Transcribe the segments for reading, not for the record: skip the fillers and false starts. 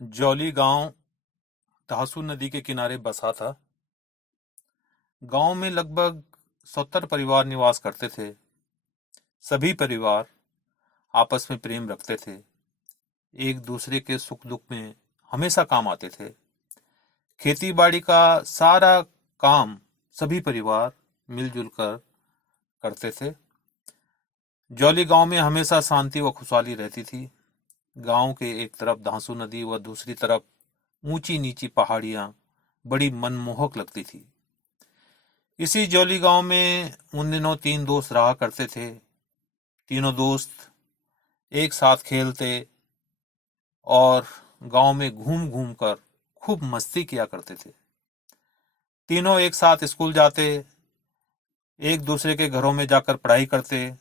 जौली गांव धासू नदी के किनारे बसा था। गांव में लगभग 70 परिवार निवास करते थे। सभी परिवार आपस में प्रेम रखते थे, एक दूसरे के सुख दुख में हमेशा काम आते थे। खेती बाड़ी का सारा काम सभी परिवार मिलजुल कर करते थे। जौली गांव में हमेशा शांति व खुशहाली रहती थी। गांव के एक तरफ धांसू नदी व दूसरी तरफ ऊंची नीची पहाड़ियां बड़ी मनमोहक लगती थी। इसी जौली गांव में उन दिनों 3 दोस्त रहा करते थे। तीनों दोस्त एक साथ खेलते और गांव में घूम घूम कर खूब मस्ती किया करते थे। तीनों एक साथ स्कूल जाते, एक दूसरे के घरों में जाकर पढ़ाई करते,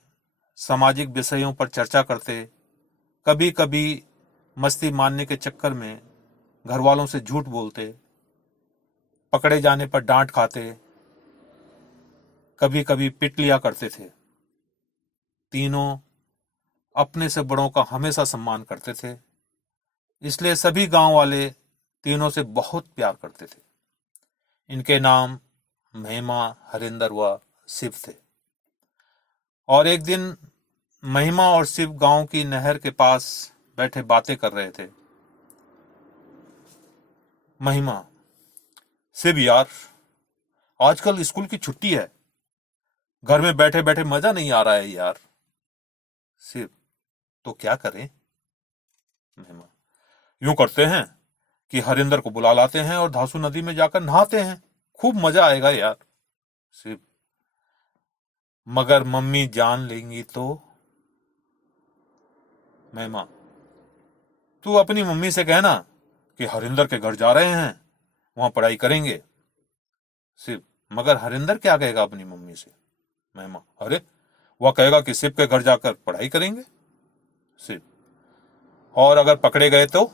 सामाजिक विषयों पर चर्चा करते। कभी कभी मस्ती मारने के चक्कर में घर वालों से झूठ बोलते, पकड़े जाने पर डांट खाते, कभी कभी पिट लिया करते थे। तीनों अपने से बड़ों का हमेशा सम्मान करते थे, इसलिए सभी गांव वाले तीनों से बहुत प्यार करते थे। इनके नाम महिमा, हरिंदर व शिव थे। और एक दिन महिमा और शिव गांव की नहर के पास बैठे बातें कर रहे थे। महिमा: शिव यार, आजकल स्कूल की छुट्टी है, घर में बैठे बैठे मजा नहीं आ रहा है यार। शिव: तो क्या करें? महिमा: यूं करते हैं कि हरिंदर को बुला लाते हैं और धासू नदी में जाकर नहाते हैं, खूब मजा आएगा यार। शिव: मगर मम्मी जान लेंगी तो? महिमा: तू अपनी मम्मी से कहना कि हरिंदर के घर जा रहे हैं, वहां पढ़ाई करेंगे। शिव: मगर हरिंदर क्या कहेगा अपनी मम्मी से? महिमा: अरे, वह कहेगा कि शिव के घर जाकर पढ़ाई करेंगे। शिव: और अगर पकड़े गए तो?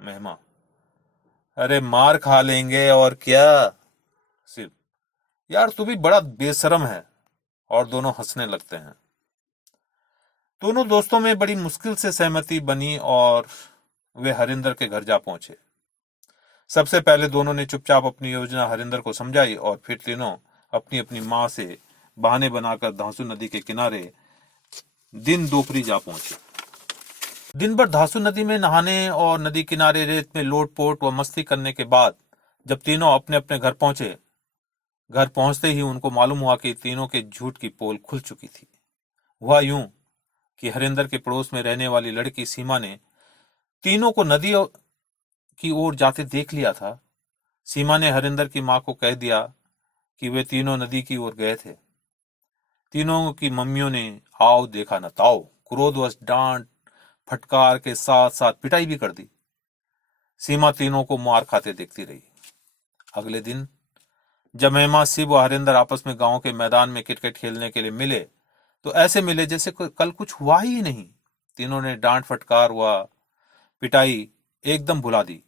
महिमा: अरे, मार खा लेंगे और क्या। शिव: यार तू भी बड़ा बेशरम है। और दोनों हंसने लगते हैं। दोनों दोस्तों में बड़ी मुश्किल से सहमति बनी और वे हरिंदर के घर जा पहुंचे। सबसे पहले दोनों ने चुपचाप अपनी योजना हरिंदर को समझाई और फिर तीनों अपनी अपनी माँ से बहाने बनाकर धांसू नदी के किनारे दिन दोपहरी जा पहुंचे। दिन भर धांसू नदी में नहाने और नदी किनारे रेत में लोट-पोट व मस्ती करने के बाद जब तीनों अपने अपने घर पहुंचे, घर पहुंचते ही उनको मालूम हुआ कि तीनों के झूठ की पोल खुल चुकी थी। हुआ यूं कि हरिंदर के पड़ोस में रहने वाली लड़की सीमा ने तीनों को नदी की ओर जाते देख लिया था। सीमा ने हरिंदर की मां को कह दिया कि वे तीनों नदी की ओर गए थे। तीनों की मम्मियों ने आओ देखा न ताओ, क्रोधवश डांट फटकार के साथ साथ पिटाई भी कर दी। सीमा तीनों को मार खाते देखती रही। अगले दिन जब महिमा, शिव व हरिंदर आपस में गांव के मैदान में क्रिकेट खेलने के लिए मिले तो ऐसे मिले जैसे कल कुछ हुआ ही नहीं। तीनों ने डांट फटकार व पिटाई एकदम भुला दी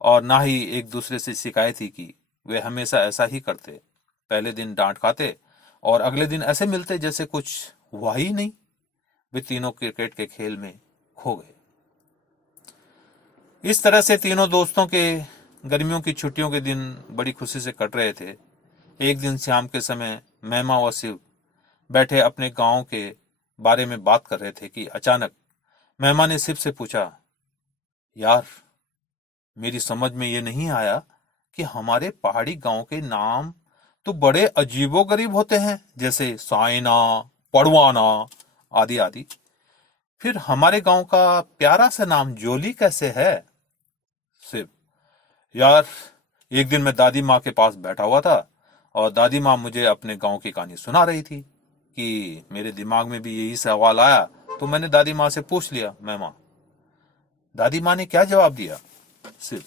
और ना ही एक दूसरे से शिकायत ही की। वे हमेशा ऐसा ही करते, पहले दिन डांट खाते और अगले दिन ऐसे मिलते जैसे कुछ हुआ ही नहीं। वे तीनों क्रिकेट के खेल में खो गए। इस तरह से तीनों दोस्तों के गर्मियों की छुट्टियों के दिन बड़ी खुशी से कट रहे थे। एक दिन शाम के समय महिमा व शिव बैठे अपने गांव के बारे में बात कर रहे थे कि अचानक महिमा ने शिव से पूछा, यार मेरी समझ में ये नहीं आया कि हमारे पहाड़ी गांव के नाम तो बड़े अजीबोगरीब होते हैं, जैसे साइना, पड़वाना आदि आदि। फिर हमारे गांव का प्यारा सा नाम जोली कैसे है? शिव: यार, एक दिन मैं दादी माँ के पास बैठा हुआ था और दादी माँ मुझे अपने गांव की कहानी सुना रही थी कि मेरे दिमाग में भी यही सवाल आया तो मैंने दादी माँ से पूछ लिया। महिमा: दादी माँ ने क्या जवाब दिया? शिव: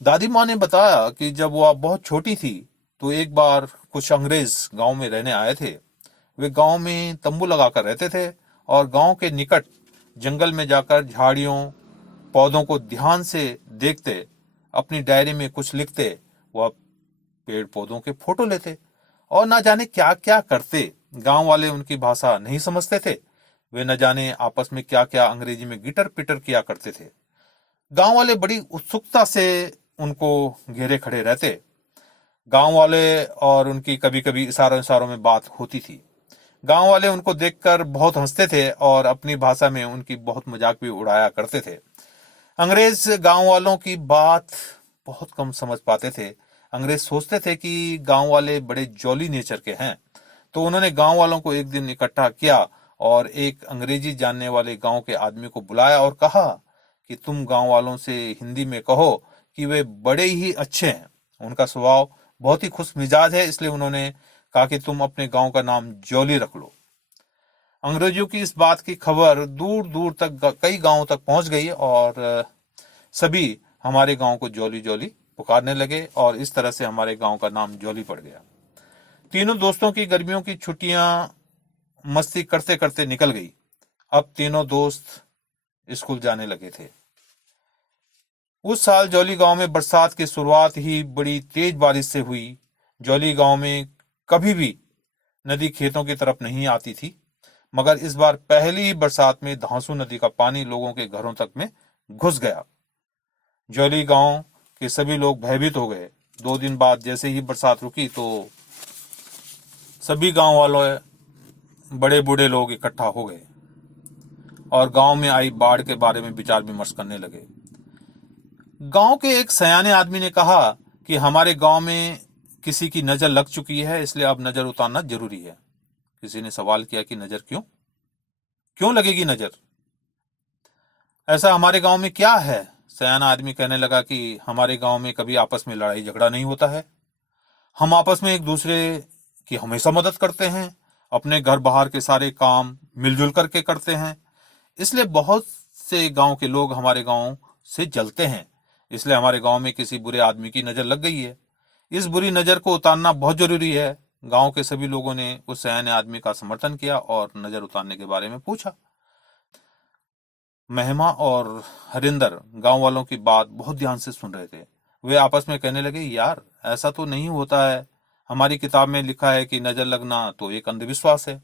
दादी माँ ने बताया कि जब वह बहुत छोटी थी तो एक बार कुछ अंग्रेज गांव में रहने आए थे। वे गांव में तंबू लगाकर रहते थे और गांव के निकट जंगल में जाकर झाड़ियों पौधों को ध्यान से देखते, अपनी डायरी में कुछ लिखते, वह पेड़ पौधों के फोटो लेते और ना जाने क्या क्या करते। गांव वाले उनकी भाषा नहीं समझते थे। वे न जाने आपस में क्या क्या अंग्रेजी में गिटर पिटर किया करते थे। गांव वाले बड़ी उत्सुकता से उनको घेरे खड़े रहते। गांव वाले और उनकी कभी कभी इशारों इशारों में बात होती थी। गांव वाले उनको देखकर बहुत हंसते थे और अपनी भाषा में उनकी बहुत मजाक भी उड़ाया करते थे। अंग्रेज गांव वालों की बात बहुत कम समझ पाते थे। अंग्रेज सोचते थे कि गांव वाले बड़े जॉली नेचर के हैं, तो उन्होंने गांव वालों को एक दिन इकट्ठा किया और एक अंग्रेजी जानने वाले गांव के आदमी को बुलाया और कहा कि तुम गांव वालों से हिंदी में कहो कि वे बड़े ही अच्छे हैं। उनका स्वभाव बहुत ही खुश मिजाज है, इसलिए उन्होंने कहा कि तुम अपने गांव का नाम जॉली रख लो। अंग्रेजों की इस बात की खबर दूर दूर तक कई गांवों तक पहुंच गई और सभी हमारे गांव को जॉली जॉली पुकारने लगे और इस तरह से हमारे गांव का नाम जॉली पड़ गया। तीनों दोस्तों की गर्मियों की छुट्टियां मस्ती करते करते निकल गई। अब तीनों दोस्त स्कूल जाने लगे थे। उस साल जॉली गांव में बरसात की शुरुआत ही बड़ी तेज बारिश से हुई। जॉली गांव में कभी भी नदी खेतों की तरफ नहीं आती थी, मगर इस बार पहली ही बरसात में धांसू नदी का पानी लोगों के घरों तक में घुस गया। जॉली गांव के सभी लोग भयभीत हो गए। 2 दिन बाद जैसे ही बरसात रुकी तो सभी गांव वालों बड़े बूढ़े लोग इकट्ठा हो गए और गांव में आई बाढ़ के बारे में विचार विमर्श करने लगे। गांव के एक सयाने आदमी ने कहा कि हमारे गांव में किसी की नजर लग चुकी है, इसलिए अब नजर उतारना जरूरी है। किसी ने सवाल किया कि नजर क्यों क्यों लगेगी नजर? ऐसा हमारे गांव में क्या है? सयाना आदमी कहने लगा कि हमारे गांव में कभी आपस में लड़ाई झगड़ा नहीं होता है। हम आपस में एक दूसरे की हमेशा मदद करते हैं, अपने घर बाहर के सारे काम मिलजुल करके करते हैं। इसलिए बहुत से गांव के लोग हमारे गांव से जलते हैं। इसलिए हमारे गांव में किसी बुरे आदमी की नजर लग गई है। इस बुरी नजर को उतारना बहुत जरूरी है। गांव के सभी लोगों ने उस सयाने आदमी का समर्थन किया और नजर उतारने के बारे में पूछा। महिमा और हरिंदर गांव वालों की बात बहुत ध्यान से सुन रहे थे। वे आपस में कहने लगे, यार ऐसा तो नहीं होता है। हमारी किताब में लिखा है कि नजर लगना तो एक अंधविश्वास है।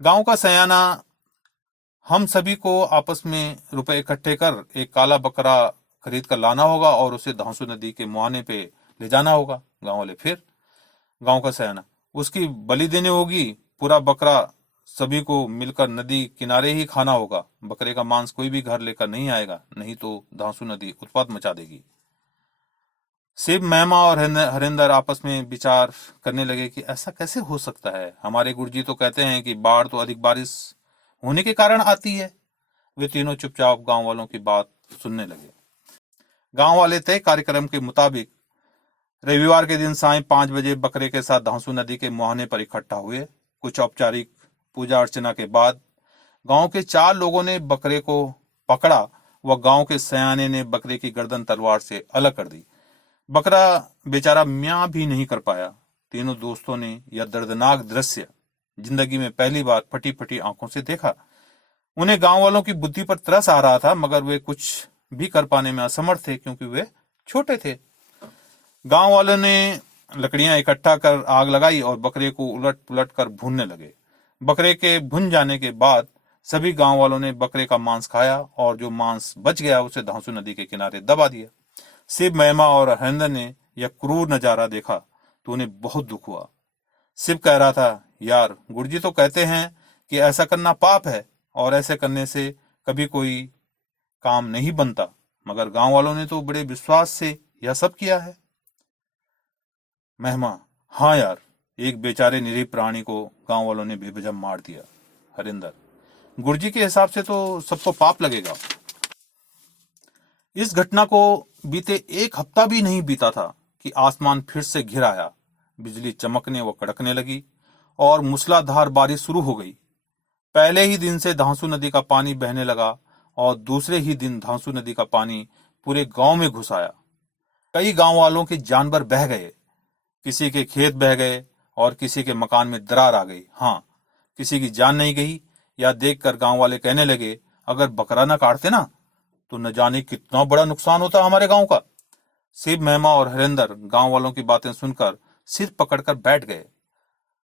गांव का सयाना, हम सभी को आपस में रुपए इकट्ठे कर एक काला बकरा खरीद कर लाना होगा और उसे धांसू नदी के मुहाने पे ले जाना होगा। गांव वाले फिर गांव का सयाना, उसकी बलि देनी होगी। पूरा बकरा सभी को मिलकर नदी किनारे ही खाना होगा। बकरे का मांस कोई भी घर लेकर नहीं आएगा, नहीं तो धांसू नदी उत्पात मचा देगी। शिव, महिमा और हरिंदर आपस में विचार करने लगे कि ऐसा कैसे हो सकता है। हमारे गुरुजी तो कहते हैं कि बाढ़ तो अधिक बारिश होने के कारण आती है। वे तीनों चुपचाप गांव वालों की बात सुनने लगे। गांव वाले तय कार्यक्रम के मुताबिक रविवार के दिन सायं 5 बजे बकरे के साथ धांसू नदी के मुहाने पर इकट्ठा हुए। कुछ औपचारिक पूजा अर्चना के बाद गांव के 4 लोगों ने बकरे को पकड़ा व गांव के सयाने ने बकरे की गर्दन तलवार से अलग कर दी। बकरा बेचारा म्यां भी नहीं कर पाया। तीनों दोस्तों ने यह दर्दनाक दृश्य जिंदगी में पहली बार फटी फटी आंखों से देखा। उन्हें गांव वालों की बुद्धि पर तरस आ रहा था, मगर वे कुछ भी कर पाने में असमर्थ थे क्योंकि वे छोटे थे। गांव वालों ने लकड़ियां इकट्ठा कर आग लगाई और बकरे को उलट पुलट कर भूनने लगे। बकरे के भुन जाने के बाद सभी गांव वालों ने बकरे का मांस खाया और जो मांस बच गया उसे धांसू नदी के किनारे दबा दिया। शिव, महिमा और हरिंदर ने यह क्रूर नजारा देखा तो उन्हें बहुत दुख हुआ। शिव कह रहा था, यार गुरुजी तो कहते हैं कि ऐसा करना पाप है और ऐसे करने से कभी कोई काम नहीं बनता, मगर गांव वालों ने तो बड़े विश्वास से यह सब किया है। महिमा, हाँ यार, एक बेचारे निरीह प्राणी को गांव वालों ने बेवजह मार दिया। हरिंदर, गुरुजी के हिसाब से तो सबको पाप लगेगा। इस घटना को बीते 1 हफ्ता भी नहीं बीता था कि आसमान फिर से घिर आया। बिजली चमकने व कड़कने लगी और मूसलाधार बारिश शुरू हो गई। पहले ही दिन से धांसू नदी का पानी बहने लगा और दूसरे ही दिन धांसू नदी का पानी पूरे गांव में घुस आया। कई गांव वालों के जानवर बह गए, किसी के खेत बह गए और किसी के मकान में दरार आ गई। हाँ, किसी की जान नहीं गई। यह देखकर गांव वाले कहने लगे, अगर बकरा न काटते ना तो न जाने कितना बड़ा नुकसान होता हमारे गांव का। शिव, महिमा और हरिंदर गांव वालों की बातें सुनकर सिर पकड़कर बैठ गए।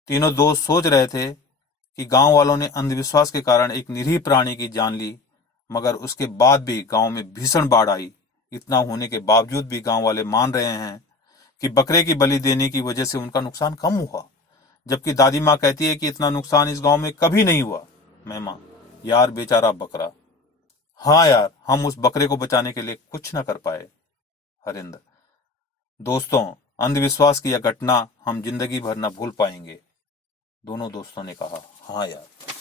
तीनों दोस्त सोच रहे थे कि गांव वालों ने अंधविश्वास के कारण एक निरीह प्राणी की जान ली, मगर उसके बाद भी गांव में भीषण बाढ़ आई। इतना होने के बावजूद भी गांव वाले मान रहे हैं कि बकरे की बलि देने की वजह से उनका नुकसान कम हुआ, जबकि दादी माँ कहती है कि इतना नुकसान इस गांव में कभी नहीं हुआ। महिमा, यार बेचारा बकरा। हाँ यार, हम उस बकरे को बचाने के लिए कुछ न कर पाए। हरिंदर, दोस्तों, अंधविश्वास की यह घटना हम जिंदगी भर न भूल पाएंगे। दोनों दोस्तों ने कहा, हाँ यार।